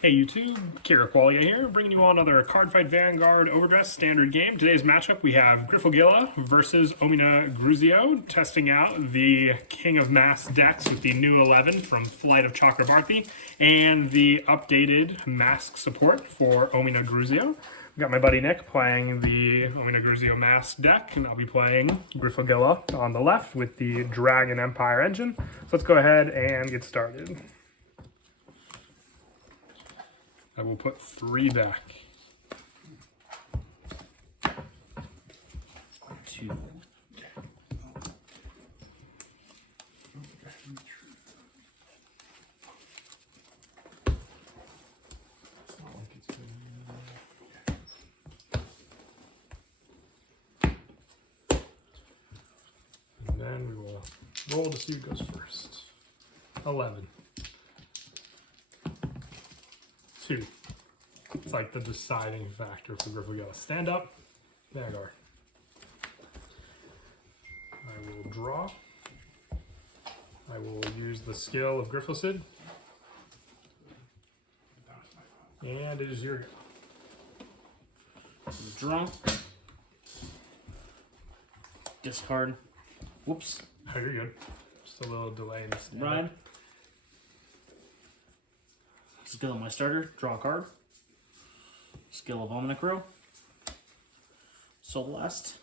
Hey YouTube, Qualia here, bringing you all another Cardfight Vanguard Overdress standard game. Today's matchup we have Griphogila versus Ominagruzio, testing out the King of Mass decks with the new 11 from Flight of Chakrabarti and the updated mask support for Ominagruzio. I've got my buddy Nick playing the Ominagruzio mask deck, and I'll be playing Griphogila on the left with the Dragon Empire engine. So let's go ahead and get started. I will put 3 back. 2. And then we will roll to see who goes first. 11. 2. It's like the deciding factor for Griphogila. Stand up. Vanguard. I will draw. I will use the skill of Griphocid. And it is your go. Draw. Discard. Whoops. Oh, you're good. Just a little delay in the stand. Ride. Skill of my starter. Draw a card. Skill of Ominagruzio. Soul Blast.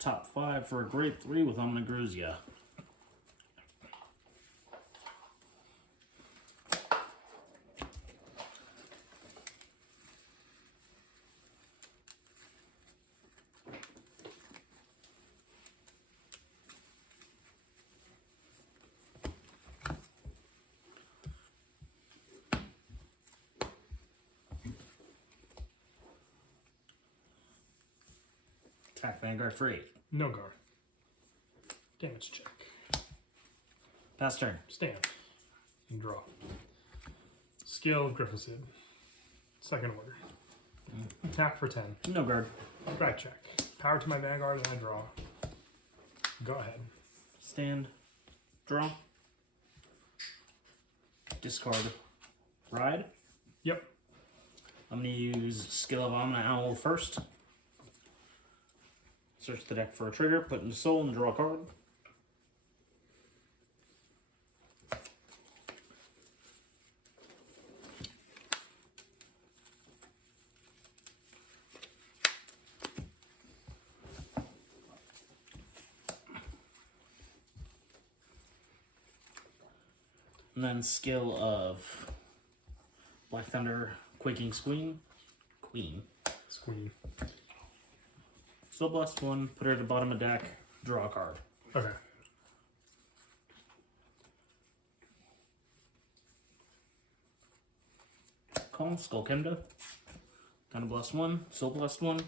Top 5 for a grade 3 with Ominagruzio. Attack Vanguard for 8. No guard. Damage check. Pass turn. Stand. And draw. Skill of Griphocid. Second order. Attack for 10. No guard. Strike check. Power to my Vanguard and I draw. Go ahead. Stand. Draw. Discard. Ride. Yep. I'm going to use Skill of Omina Owl first. Search the deck for a trigger, put in soul, and draw a card. And then skill of Black Thunder, Quaking Queen. Squeeze. Soul Blast 1, put her at the bottom of the deck, draw a card. Okay. Call Skullkemda. Kind of Blast 1, Soul Blast 1.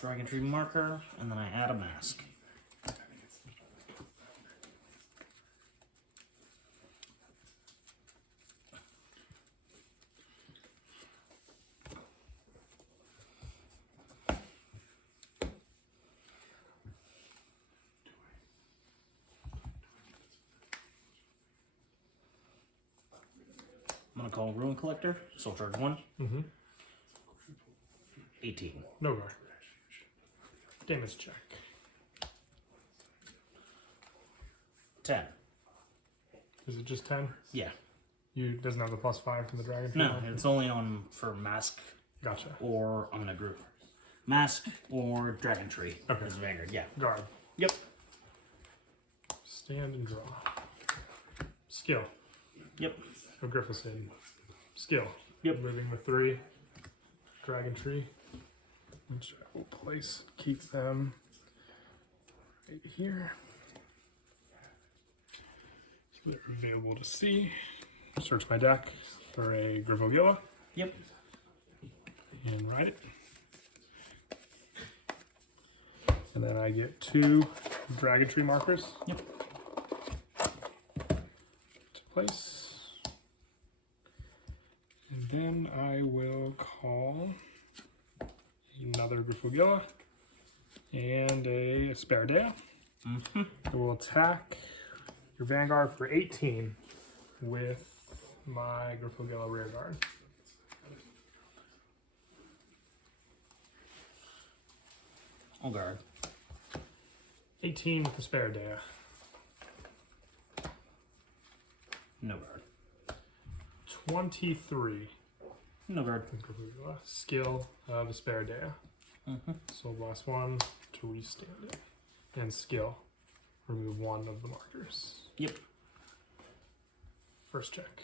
Dragon Tree marker, and then I add a mask. I'm going to call Ruin Collector, Soul Charge 1. 18. No guard. Damage check. 10. Is it just 10? Yeah. You doesn't have the +5 from the Dragon? No, it's only on for Mask Gotcha. or Ominagruzio. Mask or Dragon Tree. Okay. As Vanguard, yeah. Guard. Yep. Stand and draw. Skill. Yep. of Griphocid. Skill. Yep. Moving with 3. Dragon Tree. Which I will place, keep them right here. So they're available to see. Search my deck for a Griphogila. Yep. And ride it. And then I get 2 Dragon Tree markers. Yep. To place. And then I will call another Griphogila and a Asperdea. Mm-hmm. It will attack your Vanguard for 18 with my Griphogila rearguard. On guard. 18 with the spare Dea. No guard. 23. No guard. Griphogila. Skill of the spare Dea. So last one to restand it. And skill. Remove one of the markers. Yep. First check.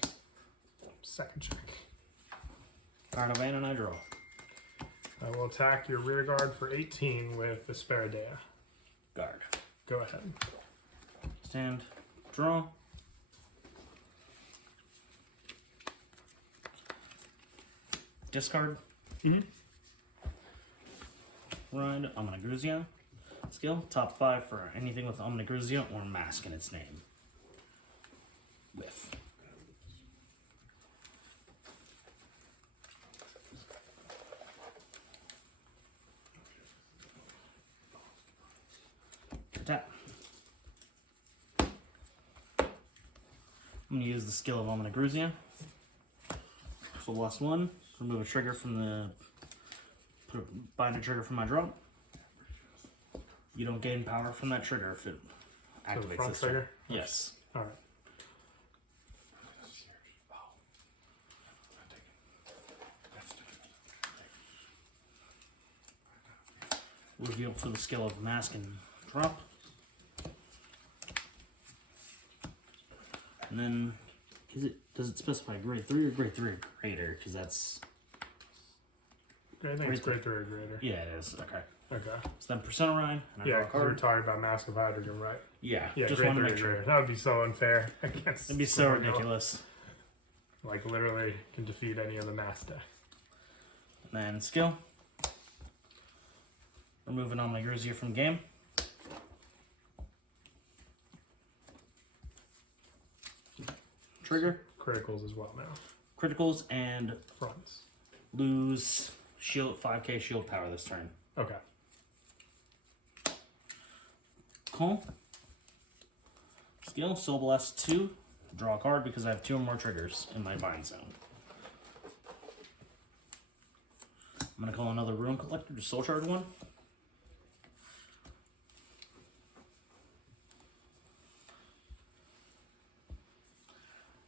Second check. Card of and I draw. I will attack your rear guard for 18 with the spare Dea. Guard. Go ahead. Stand. Draw. Discard. Ride Ominagruzio. Skill. Top 5 for anything with Ominagruzio or mask in its name. Whiff. Tap. I'm going to use the skill of Ominagruzio. So last one, remove a trigger from the, bind a trigger from my drop. You don't gain power from that trigger if it activates So the front this trigger? Yes. Alright. Reveal for the skill of mask and drop. And then, does it specify grade 3 or grade 3 or greater? Because that's... I think it's grade 3 or greater. Yeah, it is. Okay. Okay. So then Persona Ride, and I Yeah, draw a because we were card. talking about Mask of Hydrogen, right? Yeah, Yeah, just grade want to 3 make or sure. greater. That would be so unfair against... It'd be so ridiculous. Like, literally can defeat any of the mass deck. And then skill. Remove an Ominagruzio from game. Trigger. Criticals as well now. Criticals and Fronts. lose shield 5k shield power this turn. Okay. Cool. Skill, Soul Blast 2. Draw a card because I have 2 or more triggers in my bind zone. I'm going to call another Rune Collector to Soul Charge 1.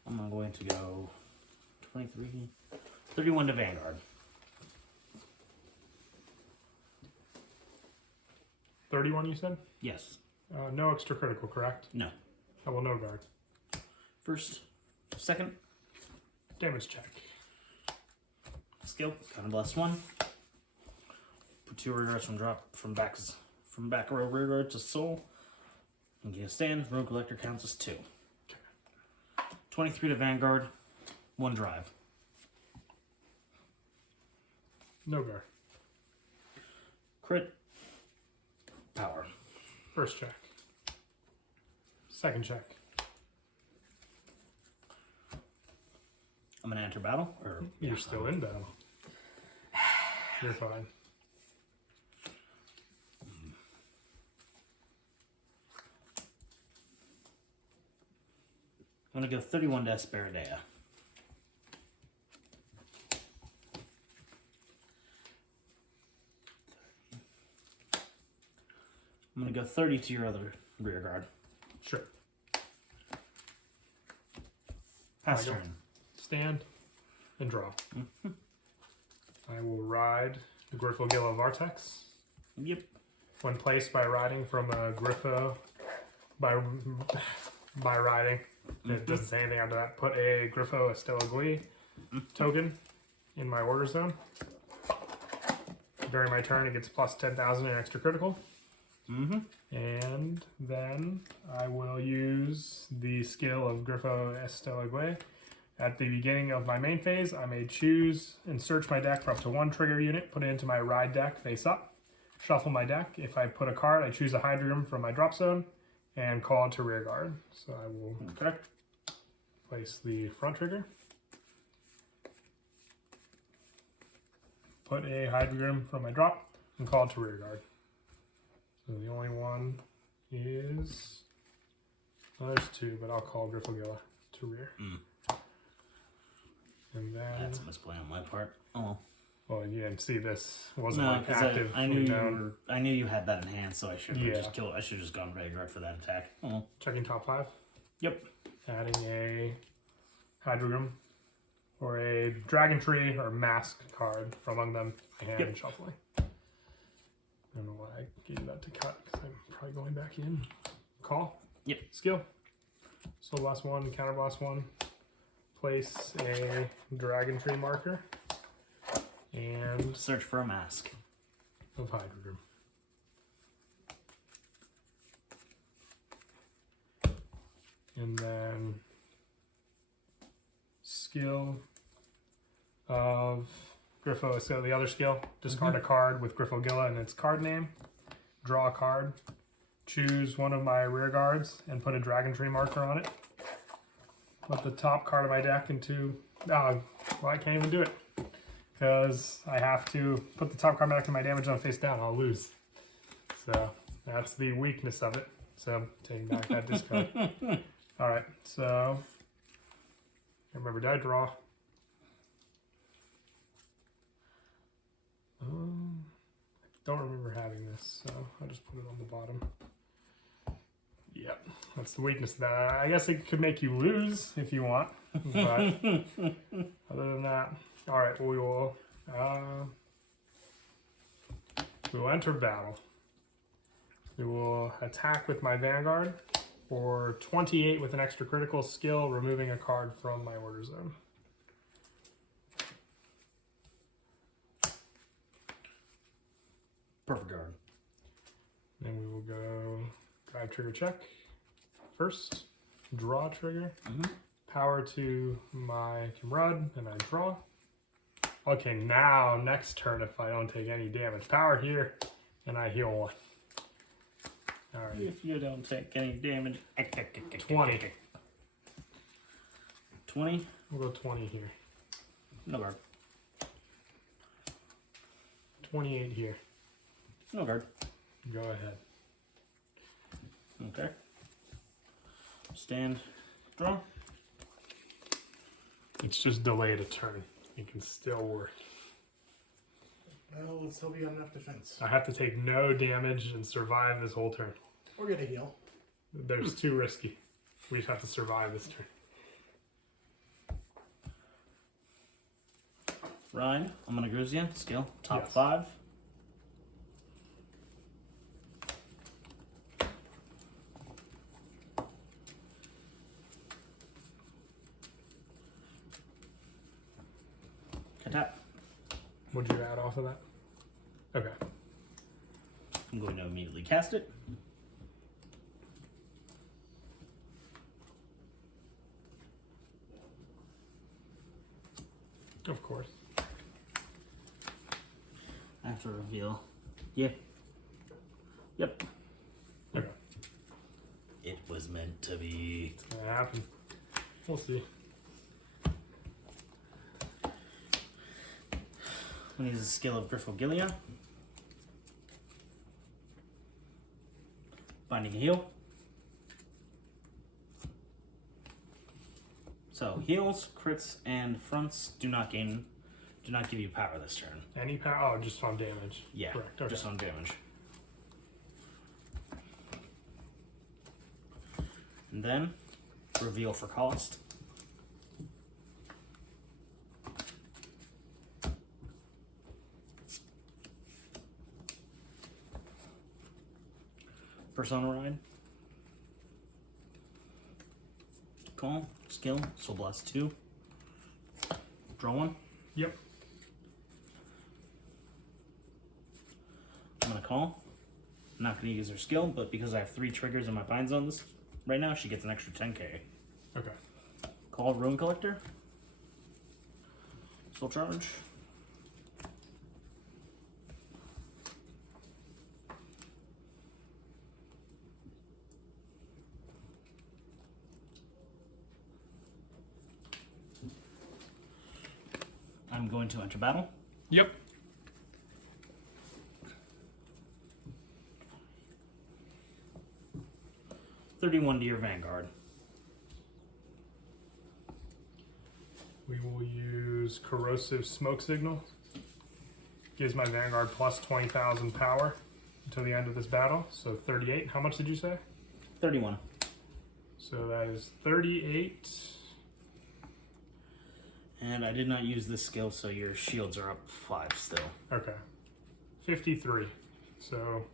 I'm going to go 23, 31 to Vanguard. 31, you said? Yes. No extra critical, correct? No. I will no guard. First, second, Damage check. skill, kind of blessed 1. Put 2 rear guards from back row rear guard to soul. And get a stand, Rune Collector counts as 2. 23 to Vanguard, 1 drive. No guard. Crit, power. First check. Second check. I'm gonna enter battle, or You're still in battle. You're fine. I'm gonna go 31 to Esperidea. I'm gonna go 30 to your other rear guard. Sure. Pass I go. turn. Stand and draw. I will ride the Griphogila Vortex. Yep. When placed by riding from a Griffo, by riding, it doesn't say anything after that. Put a Griffo Estelagui token in my order zone. During my turn, it gets plus 10,000 in extra critical. And then I will use the skill of Griffo Estelagui. At the beginning of my main phase, I may choose and search my deck for up to 1 trigger unit, put it into my ride deck face up, shuffle my deck. If I put a card, I choose a Hydrogram from my drop zone and call it to rear guard. So I will place the front trigger, put a Hydrogram from my drop, and call it to rear guard. So the only one is Well, there's 2, but I'll call Griphogila to rear. And then... That's a misplay on my part. Oh. Well, you didn't see this. Wasn't No, like because active. I knew you had that in hand, so I should have Yeah. just killed. I should have just gone Vanguard for that attack. Oh. Checking top 5. Yep. Adding a Hydrogram or a Dragon Tree or Mask card from among them. And Yep. shuffling. I don't know why I gave you that to cut because I'm probably going back in. Call. Yep. Skill. Soul Blast 1, Counter Blast 1. Place a Dragon Tree marker. And Search for a mask. of Hydrogram. And then skill of Griffo. So the other skill, discard a card with Griphogila and its card name. Draw a card. Choose one of my rear guards and put a Dragon Tree marker on it. Put the top card of my deck into... well, I can't even do it. Because I have to put the top card back to my damage on face down. I'll lose. So that's the weakness of it. So taking back that discard. Alright, so remember, did I draw? I don't remember having this, so I'll just put it on the bottom. Yep, that's the weakness of that. I guess it could make you lose if you want, but other than that, alright, we will enter battle. We will attack with my Vanguard for 28 with an extra critical skill, removing a card from my order zone. Perfect guard. Then we will go drive trigger check. First, draw trigger. Power to my Kimrud, and I draw. Okay, now next turn if I don't take any damage. Power here, and I heal 1. Alright. If you don't take any damage. 20. 20? We'll go 20 here. No guard. 28 here. No guard. Go ahead. Okay. Stand. Draw. It's just delayed a turn. It can still work. Well, let's hope you got enough defense. I have to take no damage and survive this whole turn. We're gonna heal. There's too risky. We just have to survive this turn. Ryan, Ominagruzio, skill, top Yes. 5. Tap. Would you add off of that? Okay. I'm going to immediately cast it. Of course. I have to reveal. Yeah. Yep. Okay. It was meant to be. It's gonna happen. We'll see. We need a skill of Griphogila. Binding heal. So heals, crits, and fronts do not give you power this turn. Any power? Oh, just on damage. Yeah, Correct. Okay. just on damage. And then reveal for cost. Persona Ride. Call. Skill. Soul Blast 2. Draw 1. Yep. I'm gonna call. I'm not gonna use her skill, but because I have 3 triggers in my bind zone this right now, she gets an extra 10k. Okay. Call Ruin Collector. Soul Charge. I'm going to enter battle. Yep. 31 to your Vanguard. We will use Corrosive Smoke Signal. Gives my Vanguard plus 20,000 power until the end of this battle. So 38. How much did you say? 31. So that is 38. And I did not use this skill, so your shields are up 5 still. Okay. 53. So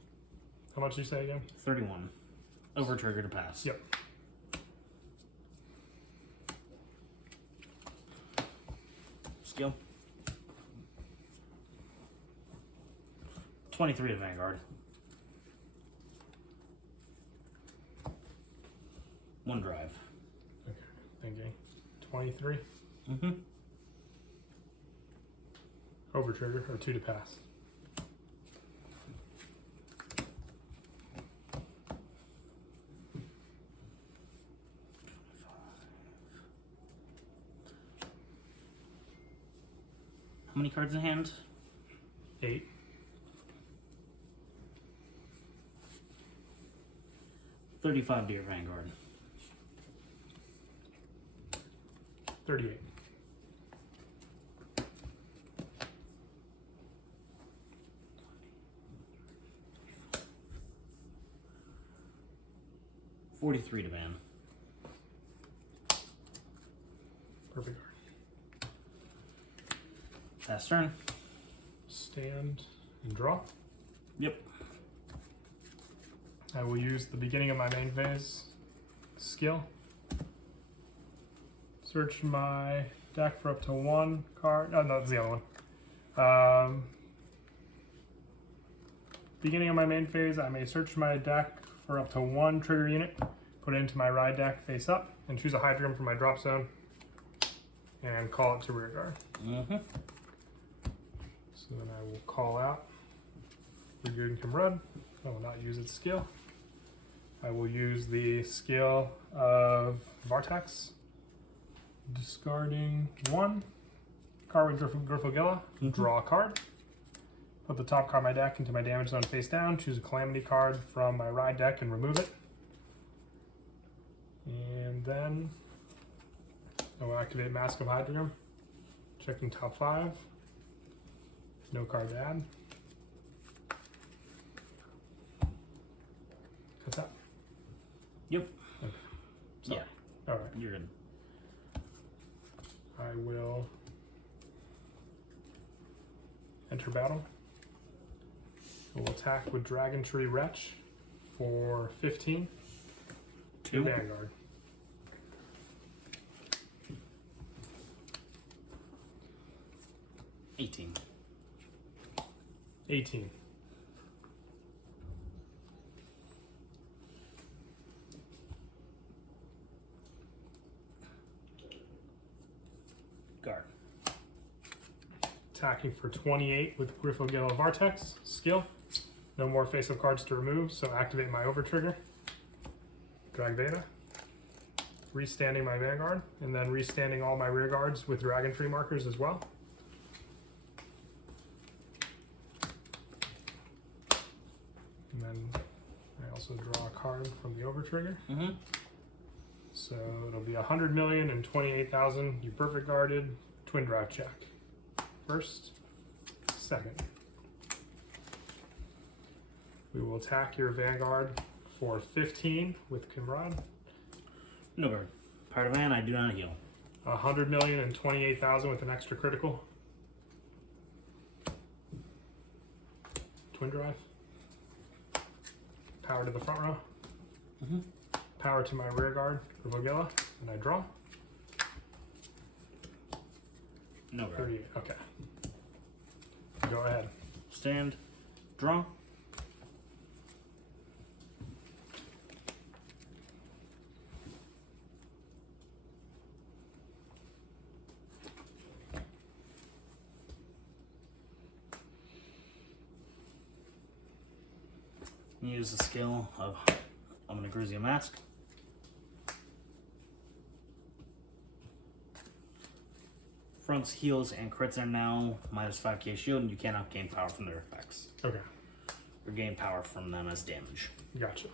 how much did you say again? 31. Over trigger to pass. Yep. Skill. 23 to Vanguard. 1 drive. Okay. Thinking. 23. Mm-hmm. Over trigger or 2 to pass. How many cards in hand? 8. 35 to your Vanguard. 38. $43 to Van. Perfect. Pass turn. Stand and draw. Yep. I will use the beginning of my main phase skill. Search my deck for up to 1 card. Oh, no, that's the other one. Beginning of my main phase, I may search my deck for up to 1 trigger unit, put it into my ride deck face up, and choose a Hydrium from my drop zone, and call it to rear guard. Mm-hmm. So then I will call out Regain Kimrud. I will not use its skill. I will use the skill of Vartex. Discarding 1 card with Griphogila. Draw a card. Put the top card of my deck into my damage zone face down. Choose a Calamity card from my ride deck and remove it. And then I will activate Mask of Hydrium. Checking top 5. No card to add. Cut that. Yep. Okay. Yeah. Alright. You're good. I will enter battle. We'll attack with Dragon Tree Wretch for 15. 2. Vanguard. $18. 18. Guard. Attacking for 28 with Griphogila Vartex. Skill. No more face-up cards to remove, so activate my over trigger. Drag Veda. Restanding my Vanguard, and then restanding all my rear guards with Dragon Tree markers as well. And then I also draw a card from the over trigger. Mm-hmm. So it'll be 100 million and 28,000. You perfect guarded. Twin drive check. First, second. We will attack your Vanguard for 15 with Kimrod. No guard. Part of Van, I do not heal. 100 million and 28,000 with an extra critical. Twin drive. Power to the front row. Mm-hmm. Power to my rear guard, Griphogila, and I draw. No guard. 38. Okay. Go ahead. Stand. Draw. Use the skill of Ominagruzio Mask. Fronts, heals, and crits are now minus 5k shield, and you cannot gain power from their effects. Okay. Or gain power from them as damage. Gotcha.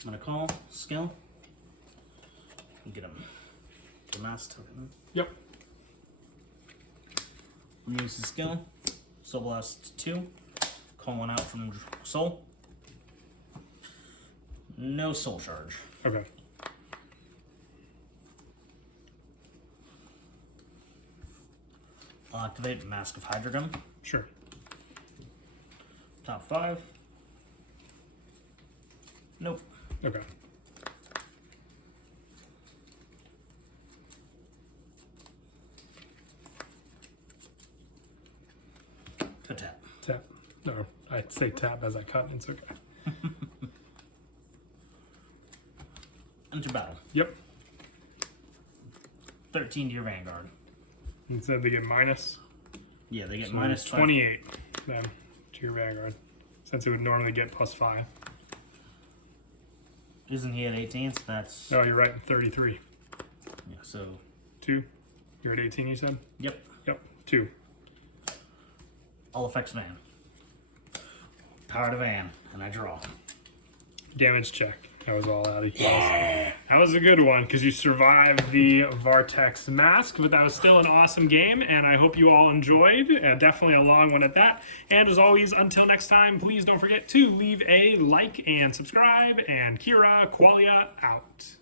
I'm gonna call skill and get him. The mass token. Yep. Reuse the skill. Soul Blast 2. Call one out from Soul. No Soul Charge. Okay. I'll activate Mask of Hydra Gun. Sure. Top 5. Nope. Okay. To tap. Tap. No, I say tap as I cut. It's okay. Enter battle. Yep. 13 to your Vanguard. Instead they get minus. Yeah, they get So minus 5. 28 then to your Vanguard. Since it would normally get plus 5. Isn't he at 18? So that's. Oh, you're right. 33. Yeah, so. 2. You're at 18, you said? Yep. Yep. 2. All effects van. Power to van. And I draw. Damage check. That was all out equals. That was a good one because you survived the Vartex mask, but that was still an awesome game, and I hope you all enjoyed. Definitely a long one at that. And as always, until next time, please don't forget to leave a like and subscribe. And Kira Qualia out.